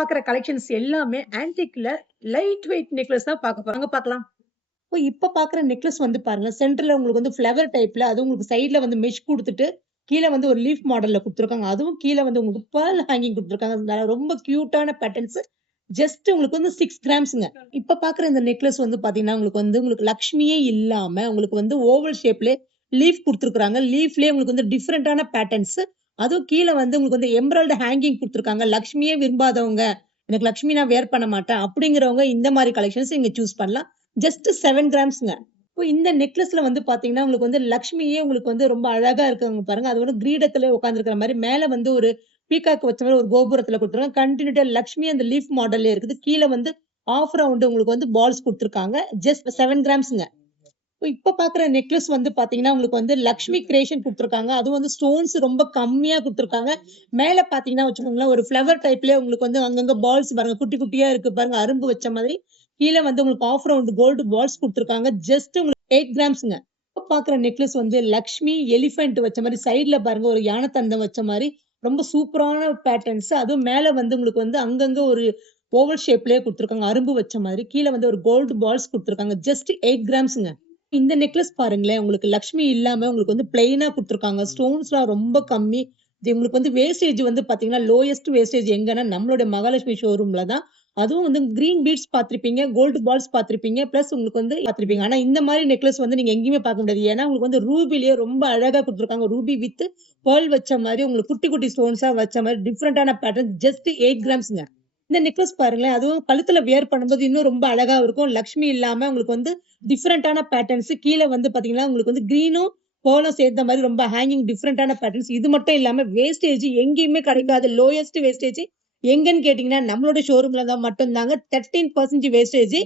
பாக்குற கலெக்ஷன்ஸ் எல்லாமே ஆன்டிக்ல light weight necklace தான் பார்க்க போறாங்க. பார்க்கலாம். இப்ப பாக்குற நெக்லஸ் வந்து பாருங்க. சென்டர்ல உங்களுக்கு வந்து ஃப்ளவர் டைப்ல, அதுவும் உங்களுக்கு சைடுல வந்து மெஷ் குடுத்துட்டு, கீழ வந்து ஒரு லீஃப் மாடல்ல குடுத்துருக்காங்க. அதுவும் கீழ வந்து உங்களுக்கு பெர்ல் ஹேங்கிங் குடுத்துருக்காங்க. ரொம்ப கியூட்டான பேட்டர்ன்ஸ். ஜஸ்ட் உங்களுக்கு வந்து 6 கிராம்ஸ்ங்க. இப்ப பாக்குற இந்த நெக்லஸ் வந்து பாத்தீங்கன்னா, உங்களுக்கு லக்ஷ்மியே இல்லாம, உங்களுக்கு வந்து ஓவல் ஷேப்ல லீஃப் குடுத்துருக்காங்க. லீஃப்லயே உங்களுக்கு வந்து டிஃபரண்டான பேட்டர்ன்ஸ். அதுவும் கீழ வந்து உங்களுக்கு வந்து எம்பராய்டு ஹேங்கிங் குடுத்துருக்காங்க. லக்ஷ்மியே விரும்பாதவங்க, எனக்கு லக்ஷ்மி நான் வேர் பண்ண மாட்டேன் அப்படிங்கிறவங்க இந்த மாரி கலெக்ஷன்ஸ் நீங்க சூஸ் பண்ணலாம். ஜஸ்ட் 7 கிராம்ஸ்ங்க. இந்த நெக்லஸ்ல வந்து பாத்தீங்கன்னா, உங்களுக்கு வந்து லக்ஷ்மியே உங்களுக்கு வந்து ரொம்ப அழகா இருக்காங்க பாருங்க. அது வந்து கிரீடத்திலே உட்கார்ந்திருக்கிற மாரி, மேல வந்து ஒரு பீகாக் வச்ச மாரி ஒரு கோபுரத்துல குடுத்துருக்காங்க. கன்டினியூட்டா லக்ஷ்மி அந்த லீஃப் மாடல்லே இருக்குது. கீழ வந்து ஹாஃப் ரவுண்ட் உங்களுக்கு வந்து பால்ஸ் குடுத்துருக்காங்க. ஜஸ்ட் 7 கிராம்ஸ்ங்க. இப்ப பாக்குற நெக்லஸ் வந்து பாத்தீங்கன்னா, உங்களுக்கு வந்து லக்ஷ்மி கிரியேஷன் குடுத்துருக்காங்க. அதுவும் வந்து ஸ்டோன்ஸ் ரொம்ப கம்மியா குடுத்துருக்காங்க. மேல பாத்தீங்கன்னா வச்சுக்கோங்களேன், ஒரு ஃப்ளவர் டைப்லயே உங்களுக்கு வந்து அங்கங்க பால்ஸ் பாருங்க. குட்டி குட்டியா இருக்கு பாருங்க. அரும்பு வச்ச மாதிரி. கீழ வந்து உங்களுக்கு ஹாஃப் ரவுண்ட் கோல்டு பால்ஸ் குடுத்துருக்காங்க. ஜஸ்ட் உங்களுக்கு 8 கிராம்ஸ்ங்க. இப்ப பாக்குற நெக்லஸ் வந்து லக்ஷ்மி எலிஃபண்ட் வச்ச மாரி சைடுல பாருங்க ஒரு யானை தந்தம் வச்ச மாரி ரொம்ப சூப்பரான பேட்டர்ன்ஸ். அதுவும் மேல வந்து உங்களுக்கு வந்து அங்கங்க ஒரு ஓவல் ஷேப்லயே குடுத்துருக்காங்க. அரும்பு வச்ச மாதிரி. கீழ வந்து ஒரு கோல்டு பால்ஸ் குடுத்துருக்காங்க. ஜஸ்ட் 8 கிராம்ஸ்ங்க. இந்த நெக்லஸ் பாருங்களேன். உங்களுக்கு லக்ஷ்மி இல்லாம உங்களுக்கு வந்து பிளெயினா குடுத்துருக்காங்க. ஸ்டோன்ஸ்லாம் ரொம்ப கம்மி. இது உங்களுக்கு வந்து வேஸ்டேஜ் வந்து பாத்தீங்கன்னா, லோயஸ்ட் வேஸ்டேஜ் எங்கன்னா நம்மளுடைய மகாலட்சுமி ஷோரூம்ல தான். அதுவும் வந்து கிரீன் பீட்ஸ் பார்த்திருப்பீங்க. கோல்டு பால்ஸ் பார்த்திருப்பீங்க. பிளஸ் உங்களுக்கு வந்து பார்த்திருப்பீங்க. ஆனா இந்த மாரி நெக்லஸ் வந்து நீங்க எங்கேயுமே பார்க்க முடியாது. ஏன்னா உங்களுக்கு வந்து ரூபிலயே ரொம்ப அழகா குடுத்துருக்காங்க. ரூபி வித் பெர்ல் வச்ச மாரி உங்களுக்கு குட்டி குட்டி ஸ்டோன்ஸா வச்ச மாரி டிஃபரண்டான பேட்டர்ன். ஜஸ்ட் 8 கிராம்ஸ்ங்க. இந்த நெக்லஸ் பாருங்களேன். அதுவும் கழுத்துல வியர் பண்ணும்போது இன்னும் ரொம்ப அழகா இருக்கும். லக்ஷ்மி இல்லாம உங்களுக்கு வந்து டிஃபரண்டான பேட்டர்ன்ஸ். கீழ வந்து பாத்தீங்கன்னா, உங்களுக்கு வந்து கிரீனும், பெர்லும் சேர்ந்த மாரி ரொம்ப ஹேங்கிங் டிஃபரண்டான பேட்டர்ன்ஸ். இது மட்டும் இல்லாம வேஸ்டேஜ் எங்கேயுமே கிடைக்காது. லோயஸ்ட் வேஸ்டேஜ் எங்கன்னு கேட்டீங்கன்னா, நம்மளோட ஷோரூம்ல தான் மட்டும் தாங்க. 13% வேஸ்டேஜ்.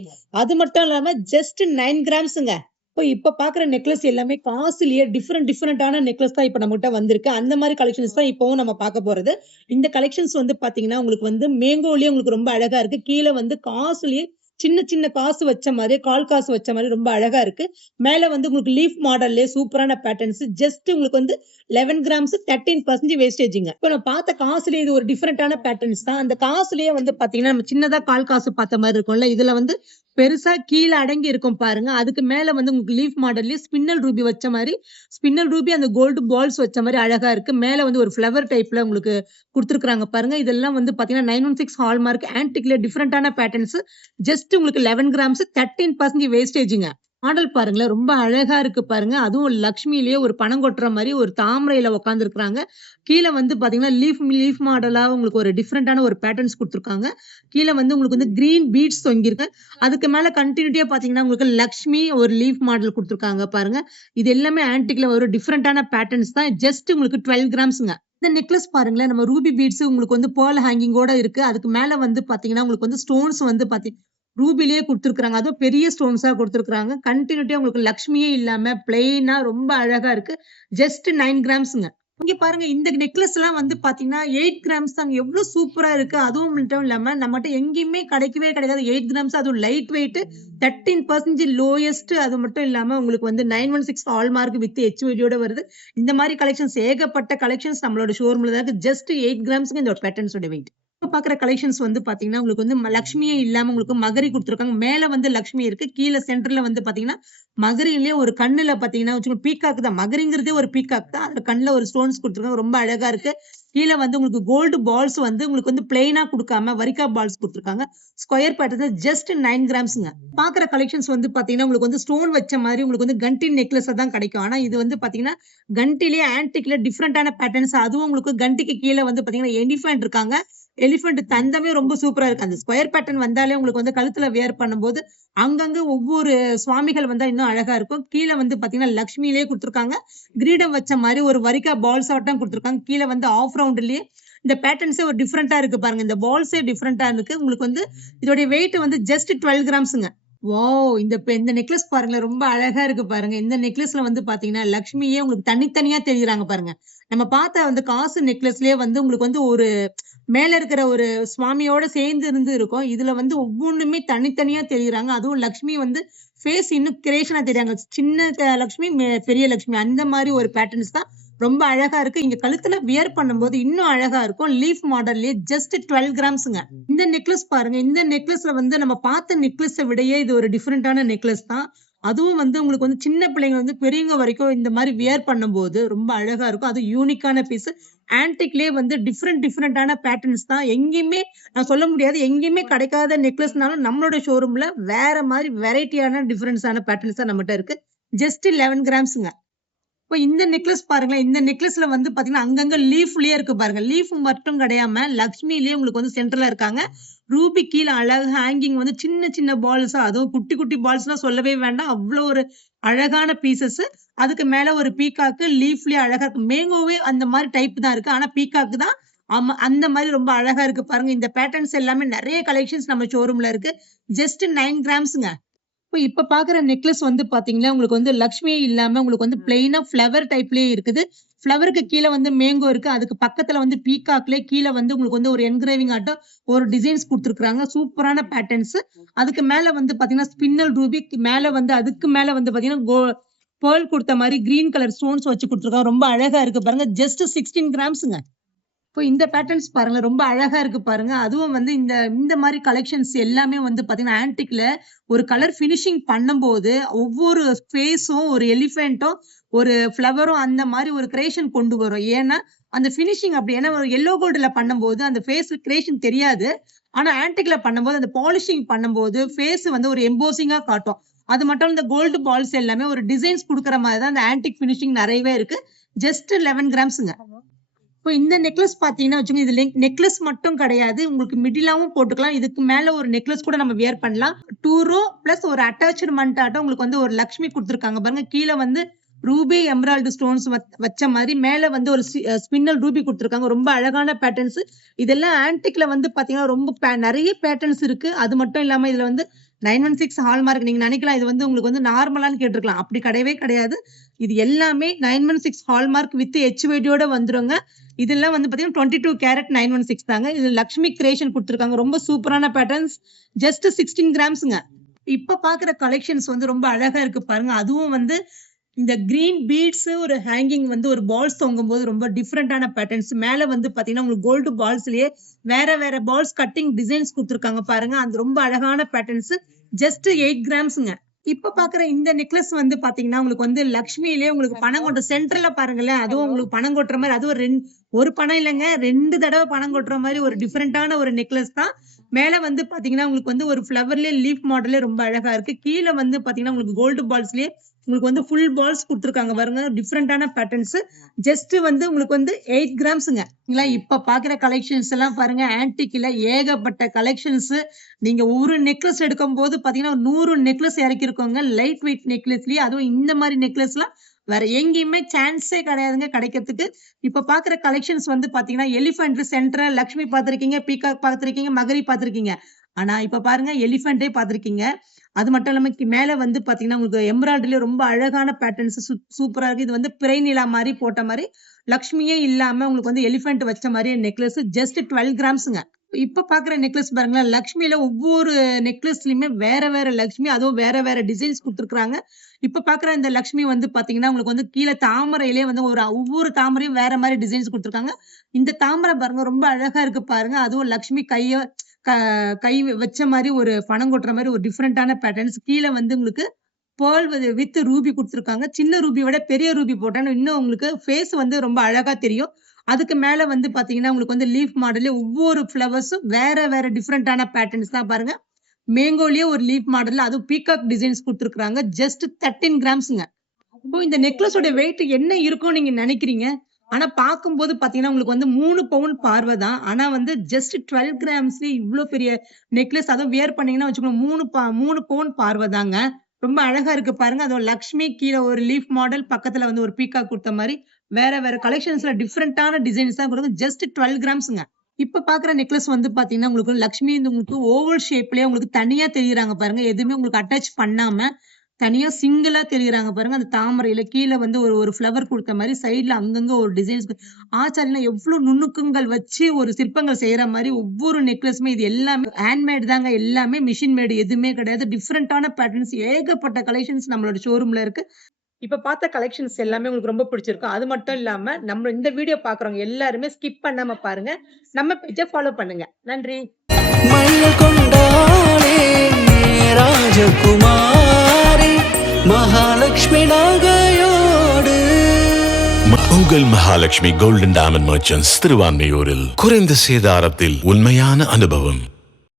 அது மட்டும் இல்லாம ஜஸ்ட் 9 கிராம்ஸ்ங்க. இப்ப பாக்குற நெக்லஸ் எல்லாமே காஸ்ட்லியே டிஃபரண்டான நெக்லஸ் தான் இப்ப நம்மகிட்ட வந்திருக்கு. அந்த மாரி கலெக்ஷன்ஸ் தான் இப்பவும் நம்ம பார்க்க போறது. இந்த கலெக்ஷன்ஸ் வந்து பாத்தீங்கன்னா, உங்களுக்கு வந்து மேங்கோலயே உங்களுக்கு ரொம்ப அழகா இருக்கு. கீழ வந்து காசுலயே சின்ன சின்ன காசு வச்ச மாரி, கால் காசு வச்ச மாரி ரொம்ப அழகா இருக்கு. மேல வந்து உங்களுக்கு லீஃப் மாடல்லயே சூப்பரான பேட்டர்ன்ஸ். ஜஸ்ட் உங்களுக்கு வந்து 11 கிராம்ஸ் 13% வேஸ்டேஜ்ங்க. இப்ப நான் பார்த்த காசுலயே இது ஒரு டிஃபரண்டான பேட்டர்ன்ஸ் தான். அந்த காசுலயே வந்து பாத்தீங்கன்னா, நம்ம சின்னதா கால் காசு பார்த்த மாரி இருக்கும்ல. இதுல வந்து பெருசா கீழ அடங்கி இருக்கும் பாருங்க. அதுக்கு மேல வந்து உங்களுக்கு லீஃப் மாடல்லயே ஸ்பின்னல் ரூபி வச்ச மாரி, ஸ்பின்னல் ரூபி அந்த கோல்டு பால்ஸ் வச்ச மாரி அழகா இருக்கு. மேல வந்து ஒரு ஃப்ளவர் டைப்ல உங்களுக்கு குடுத்துருக்காங்க பாருங்க. இதெல்லாம் வந்து பாத்தீங்கன்னா 916 ஹால்மார்க் ஆன்டிக்ல டிஃபரண்டான பேட்டர்ன்ஸ். ஜஸ்ட் உங்களுக்கு 11 கிராம்ஸ் 13% வேஸ்டேஜ்ங்க. மாடல் பாருங்களேன். ரொம்ப அழகா இருக்கு பாருங்க. அதுவும் லக்ஷ்மியிலேயே ஒரு பணம் கொட்டுற மாரி ஒரு தாமரையில உட்கார்ந்திருக்காங்க. கீழ வந்து பாத்தீங்கன்னா, லீஃப் மாடலா உங்களுக்கு ஒரு டிஃபரண்டான ஒரு பேட்டர்ன்ஸ் குடுத்துருக்காங்க. கீழ வந்து உங்களுக்கு வந்து கிரீன் பீட்ஸ் தொங்கியிருக்கு. அதுக்கு மேல கன்டினியூட்டியா பாத்தீங்கன்னா, உங்களுக்கு லக்ஷ்மி ஒரு லீஃப் மாடல் குடுத்துருக்காங்க பாருங்க. இது எல்லாமே ஆன்டிக்ல ஒரு டிஃபரண்டான பேட்டர்ன்ஸ் தான். ஜஸ்ட் உங்களுக்கு 12 கிராம்ஸ்ங்க. இந்த நெக்லஸ் பாருங்களேன். நம்ம ரூபி பீட்ஸ் உங்களுக்கு வந்து பெர்ல் ஹேங்கிங்கோட இருக்கு. அதுக்கு மேல வந்து பாத்தீங்கன்னா, உங்களுக்கு வந்து ஸ்டோன்ஸ் வந்து ரூபிலயே குடுத்துருக்காங்க. அதுவும் பெரிய ஸ்டோன்ஸா குடுத்துருக்காங்க. கன்டினியூட்டியா உங்களுக்கு லக்ஷ்மியே இல்லாம பிளெயினா ரொம்ப அழகா இருக்கு. ஜஸ்ட் 9 கிராம்ஸ்ங்க. இங்க பாருங்க இந்த நெக்லஸ்லாம் வந்து பாத்தீங்கன்னா 8 கிராம்ஸ் தாங்க. எவ்ளோ சூப்பரா இருக்கு. அதுவும் மட்டும் இல்லாம நம்மட்ட எங்கேயுமே கிடைக்கவே கிடைக்காது. 8 கிராம்ஸ் அதுவும் லைட் வெயிட் 13% லோயஸ்ட். அது மட்டும் இல்லாம உங்களுக்கு வந்து 916 ஹால்மார்க் வித் HUID வருது. இந்த மாரி கலெக்ஷன்ஸ் ஏகப்பட்ட கலெக்ஷன்ஸ் நம்மளோட ஷோரூம்ல தான் இருக்கு. ஜஸ்ட் 8 கிராம்ஸ்க்கு இந்த பேட்டர்ன்ஸோட வெயிட். இப்ப பாக்குற கலெக்ஷன்ஸ் வந்து பாத்தீங்கன்னா, உங்களுக்கு வந்து லக்ஷ்மியே இல்லாம உங்களுக்கு மகரி குடுத்துருக்காங்க. மேல வந்து லக்ஷ்மி இருக்கு. கீழ சென்டர்ல வந்து பாத்தீங்கன்னா, மகரியிலேயே ஒரு கண்ணுல பாத்தீங்கன்னா வச்சுக்கோங்க பீகாக் தான். மகரிங்கிறதே ஒரு பீகாக் தான். அதுல கண்ணுல ஒரு ஸ்டோன்ஸ் குடுத்துருக்காங்க. ரொம்ப அழகா இருக்கு. கீழ வந்து உங்களுக்கு கோல்டு பால்ஸ் வந்து உங்களுக்கு வந்து பிளெயினா குடுக்காம வரிக்கா பால்ஸ் குடுத்துருக்காங்க. Square pattern just 9 கிராம்ஸ்ங்க. பாக்குற கலெக்ஷன்ஸ் வந்து பாத்தீங்கன்னா, உங்களுக்கு வந்து ஸ்டோன் வச்ச மாரி உங்களுக்கு வந்து கண்டின் நெக்லஸ் தான் கிடைக்கும். ஆனா இது வந்து பாத்தீங்கன்னா, கண்டிலேயே ஆன்டிக்ல டிஃபரண்டான பேட்டர்ன்ஸ். அதுவும் உங்களுக்கு கண்டிக்கு கீழ வந்து பாத்தீங்கன்னா, எலிஃபண்ட் இருக்காங்க. எலிஃபண்ட் தந்தமே ரொம்ப சூப்பரா இருக்கு. அந்த ஸ்கொயர் பேட்டர்ன் வந்தாலே உங்களுக்கு வந்து கழுத்துல வியர் பண்ணும்போது, அங்கங்க ஒவ்வொரு சுவாமிகள் வந்தா இன்னும் அழகா இருக்கும். கீழ வந்து பாத்தீங்கன்னா, லக்ஷ்மியிலேயே குடுத்துருக்காங்க. கிரீடம் வச்ச மாரி ஒரு வரிக்கா பால்ஸ் ஆட்டம் குடுத்துருக்காங்க. கீழ வந்து ஆஃப் ரவுண்ட்லயே இந்த பேட்டர்ன்ஸே ஒரு டிஃபரெண்டா இருக்கு பாருங்க. இந்த பால்ஸே டிஃபரெண்டா இருக்கு. உங்களுக்கு வந்து இதோட வெயிட் வந்து ஜஸ்ட் 12 கிராம்ஸ்ங்க. வாவ்! இந்த நெக்லஸ் பாருங்களேன். ரொம்ப அழகா இருக்கு பாருங்க. இந்த நெக்லஸ்ல வந்து பாத்தீங்கன்னா, லக்ஷ்மியே உங்களுக்கு தனித்தனியா தெரியுறாங்க பாருங்க. நம்ம பார்த்த அந்த காசு நெக்லஸ்லயே வந்து உங்களுக்கு வந்து ஒரு மேல இருக்கிற ஒரு சுவாமியோட சேர்ந்து இருக்கும். இதுல வந்து ஒவ்வொன்னுமே தனித்தனியா தெரியுறாங்க. அதுவும் லக்ஷ்மி வந்து ஃபேஸ் இன்னும் கிரியேஷனா தெரியாங்க. சின்ன லக்ஷ்மி, பெரிய லக்ஷ்மி அந்த மாரி ஒரு பேட்டர்ன்ஸ் தான் ரொம்ப அழகா இருக்கு. இங்க கழுத்துல வியர் பண்ணும்போது இன்னும் அழகா இருக்கும். லீஃப் மாடல்லயே ஜஸ்ட் 12 கிராம்ஸ்ங்க. இந்த நெக்லஸ் பாருங்க. இந்த நெக்லஸ்ல வந்து நம்ம பார்த்த நெக்லஸ விடயே இது ஒரு டிஃபரண்டான நெக்லஸ் தான். அதுவும் வந்து உங்களுக்கு வந்து சின்ன பிள்ளைங்க வந்து பெரியவங்க வரைக்கும் இந்த மாரி வியர் பண்ணும்போது ரொம்ப அழகா இருக்கும். அதுவும் யூனிக்கான பீஸ். ஆன்டிக்லயே வந்து டிஃபரண்டான பேட்டர்ன்ஸ் தான். எங்கேயுமே நான் சொல்ல முடியாது. எங்கேயுமே கிடைக்காத நெக்லஸ்னாலும் நம்மளோட ஷோரூம்ல வேற மாரி வெரைட்டியான டிஃபரன்ஸான பேட்டர்ன்ஸ் தான் நம்மட்ட இருக்கு. ஜஸ்ட் 11 கிராம்ஸ்ங்க. இப்ப இந்த நெக்லஸ் பாருங்களேன். இந்த நெக்லஸ்ல வந்து பாத்தீங்கன்னா, அங்கங்க லீஃப்லயே இருக்கு பாருங்க. லீஃப் மட்டும் கிடையாம, லக்ஷ்மிலயே உங்களுக்கு வந்து சென்டர்ல இருக்காங்க. ரூபி கீழ அழகா ஹேங்கிங் வந்து சின்ன சின்ன பால்ஸா, அதுவும் குட்டி குட்டி பால்ஸ்லாம் சொல்லவே வேண்டாம். அவ்ளோ ஒரு அழகான பீசஸ். அதுக்கு மேல ஒரு பீகாக்கு லீஃப்லயே அழகா இருக்கு. மேங்கோவே அந்த மாரி டைப் தான் இருக்கு. ஆனா பீகாக் தான். ஆமா, அந்த மாரி ரொம்ப அழகா இருக்கு பாருங்க. இந்த பேட்டர்ன்ஸ் எல்லாமே நெறைய கலெக்ஷன்ஸ் நம்ம ஷோரூம்ல இருக்கு. ஜஸ்ட் 9 கிராம்ஸ்ங்க. இப்ப பாக்குற நெக்லஸ் வந்து பாத்தீங்கன்னா, உங்களுக்கு வந்து லக்ஷ்மியே இல்லாம உங்களுக்கு வந்து பிளெயினா ஃப்ளவர் டைப்லயே இருக்குது. ஃப்ளவருக்கு கீழ வந்து மேங்கோ இருக்கு. அதுக்கு பக்கத்துல வந்து பீகாக்லயே கீழ வந்து உங்களுக்கு வந்து ஒரு என்கிரேவிங் ஆட்டம் ஒரு டிசைன்ஸ் குடுத்துருக்காங்க. சூப்பரான பேட்டர்ன்ஸ். அதுக்கு மேல வந்து பாத்தீங்கன்னா, ஸ்பின்னல் ரூபி மேல வந்து அதுக்கு மேல வந்து பாத்தீங்கன்னா, பேர்ல் குடுத்த மாரி கிரீன் கலர் ஸ்டோன்ஸ் வச்சு குடுத்துருக்காங்க. ரொம்ப அழகா இருக்கு பாருங்க. ஜஸ்ட் 16 கிராம்ஸ்ங்க. இந்த பேட்டர்ன்ஸ் பாருங்களேன். ரொம்ப அழகா இருக்கு பாருங்க. அதுவும் வந்து இந்த இந்த மாரி கலெக்ஷன்ஸ் எல்லாமே வந்து பார்த்தீங்கன்னா, ஆன்டிக்ல ஒரு கலர் ஃபினிஷிங் பண்ணும்போது, ஒவ்வொரு ஃபேஸும் ஒரு எலிஃபென்ட்டும், ஒரு ஃப்ளவரும் அந்த மாரி ஒரு கிரியேஷன் கொண்டு வரும். ஏன்னா, அந்த ஃபினிஷிங் அப்படி ஏன்னா ஒரு எல்லோ கோல்டுல பண்ணும்போது, அந்த ஃபேஸ் கிரியேஷன் தெரியாது. ஆனா, ஆன்டிக்ல பண்ணும்போது, அந்த பாலிஷிங் பண்ணும்போது, ஃபேஸ் வந்து ஒரு எம்போசிங்கா காட்டும். அது மட்டும் இந்த கோல்டு பால்ஸ் எல்லாமே ஒரு டிசைன்ஸ் குடுக்குற மாரி தான் அந்த ஆன்டிக் ஃபினிஷிங் நெறையவே இருக்கு. ஜஸ்ட் 11 கிராம்ஸ்ங்க. இந்த நெக்லஸ் பார்த்தீங்கன்னா வச்சுக்கோங்க, இது நெக்லஸ் மட்டும் கிடையாது. உங்களுக்கு மிடிலாவும் போட்டுக்கலாம். இதுக்கு மேல ஒரு நெக்லஸ் கூட நம்ம வியர் பண்ணலாம். 2 ரோ பிளஸ் ஒரு அட்டாச்மென்ட் ஆட்டம் உங்களுக்கு வந்து ஒரு லக்ஷ்மி குடுத்துருக்காங்க பாருங்க. கீழ வந்து ரூபி எமரால்டு ஸ்டோன்ஸ் வச்ச மாரி மேல வந்து ஒரு ஸ்பின்னல் ரூபி குடுத்துருக்காங்க. ரொம்ப அழகான பேட்டர்ன்ஸ். இதெல்லாம் ஆன்டிக்ல வந்து பார்த்தீங்கன்னா, ரொம்ப நெறைய பேட்டர்ன்ஸ் இருக்கு. அது மட்டும் இல்லாம இதுல வந்து 916 ஹால்மார்க் நீங்க நினைக்கலாம் இது வந்து உங்களுக்கு வந்து நார்மலான்னு கேட்டுருக்கலாம். அப்படி கிடையவே கிடையாது. இது எல்லாமே 916 ஹால்மார்க் வித் HYDயோட வந்துருங்க. இதெல்லாம் வந்து பாத்தீங்கன்னா 22 கேரட் 916 தாங்க. இது லக்ஷ்மி கிரியேஷன் குடுத்துருக்காங்க. ரொம்ப சூப்பரான பேட்டர்ன்ஸ். ஜஸ்ட் 16 கிராம்ஸ்ங்க. இப்ப பாக்குற கலெக்ஷன்ஸ் வந்து ரொம்ப அழகா இருக்கு பாருங்க. அதுவும் வந்து இந்த கிரீன் பீட்ஸ் ஒரு ஹேங்கிங் வந்து ஒரு பால்ஸ் தொங்கும்போது ரொம்ப டிஃபரெண்டான பேட்டர்ன்ஸ். மேல வந்து பாத்தீங்கன்னா உங்களுக்கு கோல்டு பால்ஸ்லயே வேற வேற பால்ஸ் கட்டிங் டிசைன்ஸ் குடுத்துருக்காங்க பாருங்க. அது ரொம்ப அழகான பேட்டர்ன்ஸ். ஜஸ்ட் 8 கிராம்ஸ்ங்க. இப்ப பாக்குற இந்த நெக்லஸ் வந்து பாத்தீங்கன்னா, உங்களுக்கு வந்து லக்ஷ்மியிலேயே உங்களுக்கு பணம் கொட்ட சென்டர்ல பாருங்களேன். அதுவும் உங்களுக்கு பணம் கொட்டுற மாரி அதுவும் ஒரு பணம் இல்லங்க. 2 தடவ பணம் கொட்டுற மாரி ஒரு டிஃபரெண்டான ஒரு நெக்லஸ் தான். மேல வந்து பாத்தீங்கன்னா, உங்களுக்கு வந்து ஒரு ஃப்ளவர்லயே லீஃப் மாடலே ரொம்ப அழகா இருக்கு. கீழ வந்து பாத்தீங்கன்னா, உங்களுக்கு கோல்டு பால்ஸ்லயே உங்களுக்கு வந்து ஃபுல் பால்ஸ் குடுத்துருக்காங்க பாருங்க. டிஃபரெண்டான பேட்டர்ன்ஸ். ஜஸ்ட் வந்து உங்களுக்கு வந்து 8 கிராம்ஸ்ங்க. இப்ப பாக்குற கலெக்ஷன்ஸ் எல்லாம் பாருங்க. ஆன்டிக்ல ஏகப்பட்ட கலெக்ஷன்ஸ். நீங்க ஒரு நெக்லஸ் எடுக்கும்போது பாத்தீங்கன்னா 100 நெக்லஸ் இறக்கியிருக்கோங்க. லைட் வெயிட் நெக்லஸ்லயே அதுவும் இந்த மாரி நெக்லஸ்லாம் வேற எங்கேயுமே சான்ஸே கிடையாதுங்க கிடைக்கிறதுக்கு. இப்ப பாக்குற கலெக்ஷன்ஸ் வந்து பாத்தீங்கன்னா, எலிஃபண்ட் சென்டரா லக்ஷ்மி பார்த்திருக்கீங்க, பீகாக் பார்த்திருக்கீங்க, மகரி பார்த்திருக்கீங்க. ஆனா இப்ப பாருங்க எலிஃபண்டே பார்த்திருக்கீங்க. அது மட்டும் இல்லாம மேல வந்து பாத்தீங்கன்னா, உங்களுக்கு எம்ப்ராய்டரில ரொம்ப அழகான பேட்டர்ன்ஸ் சூப்பரா இருக்கு. இது வந்து பிறை நிலா மாரி போட்ட மாரி, லக்ஷ்மியே இல்லாம உங்களுக்கு வந்து எலிஃபண்ட் வச்ச மாரி நெக்லஸ் ஜஸ்ட் 12 கிராம்ஸ்ங்க. இப்ப பாக்குற நெக்லஸ் பாருங்களேன். லக்ஷ்மியில ஒவ்வொரு நெக்லஸ்லயுமே வேற வேற லக்ஷ்மி, அதுவும் வேற வேற டிசைன்ஸ் குடுத்துருக்காங்க. இப்ப பாக்குற இந்த லக்ஷ்மி வந்து பாத்தீங்கன்னா, உங்களுக்கு வந்து கீழ தாமரையிலேயே வந்து ஒவ்வொரு தாமரையும் வேற மாரி டிசைன்ஸ் குடுத்துருக்காங்க. இந்த தாமரை பாருங்க ரொம்ப அழகா இருக்கு பாருங்க. அதுவும் லக்ஷ்மி க கை வச்ச மாரி ஒரு பணம் கொட்டுற மாரி ஒரு டிஃபரெண்டான பேட்டர்ன்ஸ். கீழ வந்து உங்களுக்கு பேர்ல் வித் ரூபி குடுத்துருக்காங்க. சின்ன ரூபிய விட பெரிய ரூபி போட்டா இன்னும் உங்களுக்கு ஃபேஸ் வந்து ரொம்ப அழகா தெரியும். அதுக்கு மேல வந்து பாத்தீங்கன்னா, உங்களுக்கு வந்து லீஃப் மாடல்ல ஒவ்வொரு ஃப்ளவர்ஸும் வேற வேற டிஃபரெண்டான பேட்டர்ன்ஸ் தான் பாருங்க. மேங்கோலயே ஒரு லீஃப் மாடல்ல அதுவும் பீகாக் டிசைன்ஸ் குடுத்துருக்காங்க. ஜஸ்ட் 13 கிராம்ஸ்ங்க. இந்த நெக்லஸோட வெயிட் என்ன இருக்கும்னு நீங்க நினைக்கிறீங்க? ஆனா பார்க்கும்போது பார்த்தீங்கன்னா, உங்களுக்கு வந்து 3 பவுன் பார்வ தான். ஆனா வந்து ஜஸ்ட் 12 கிராம்ஸ்லயே இவ்ளோ பெரிய நெக்லஸ் அதுவும் வியர் பண்ணீங்கன்னா வச்சுக்கோங்க 3 பவுன் பார்வ தாங்க. ரொம்ப அழகா இருக்கு பாருங்க. அதுவும் லக்ஷ்மி கீழ ஒரு லீஃப் மாடல் பக்கத்துல வந்து ஒரு பீகாக் குடுத்த மாரி வேற வேற கலெக்ஷன்ஸ்ல டிஃபரெண்டான டிசைன்ஸ் தான் கொடுக்கும். ஜஸ்ட் 12 கிராம்ஸ்ங்க. இப்ப பார்க்குற நெக்லஸ் வந்து பார்த்தீங்கன்னா, உங்களுக்கு லக்ஷ்மி உங்களுக்கு ஓவல் ஷேப்லயே உங்களுக்கு தனியா தெரியுறாங்க பாருங்க. எதுவுமே உங்களுக்கு அட்டாச் பண்ணாம தனியா சிங்கிளா தெரியுறாங்க பாருங்க. அந்த தாமரையில கீழ வந்து ஒரு ஒரு ஃப்ளவர் குடுத்த மாரி சைடுல அங்கங்க ஒரு டிசைன்ஸ் ஆச்சாரிலாம் எவ்ளோ நுணுக்கங்கள் வச்சு ஒரு சிற்பங்கள் செய்ற மாரி ஒவ்வொரு நெக்லஸுமே இது எல்லாமே ஹேண்ட்மேட் தாங்க. எல்லாமே மிஷின் மேட் எதுவுமே கிடையாது. டிஃபரெண்டான பேட்டர்ன்ஸ் ஏகப்பட்ட கலெக்ஷன்ஸ் நம்மளோட ஷோரூம்ல இருக்கு. இப்ப பார்த்த கலெக்ஷன்ஸ் எல்லாமே உங்களுக்கு ரொம்ப பிடிச்சிருக்கும். அது மட்டும் இல்லாம, நம்ம இந்த வீடியோ பார்க்குறவங்க எல்லாருமே ஸ்கிப் பண்ணாம பாருங்க. நம்ம பேஜ ஃபாலோ பண்ணுங்க. நன்றி. மயில் கொண்டாளே ராஜகுமாரி மகாலட்சுமி நகையோடு. உங்கள் மகாலட்சுமி கோல்டன் டைமண்ட் மர்ச்சன்ட்ஸ் திருவான்மையூரில் குறைந்த சேதாரத்தில் உண்மையான அனுபவம்.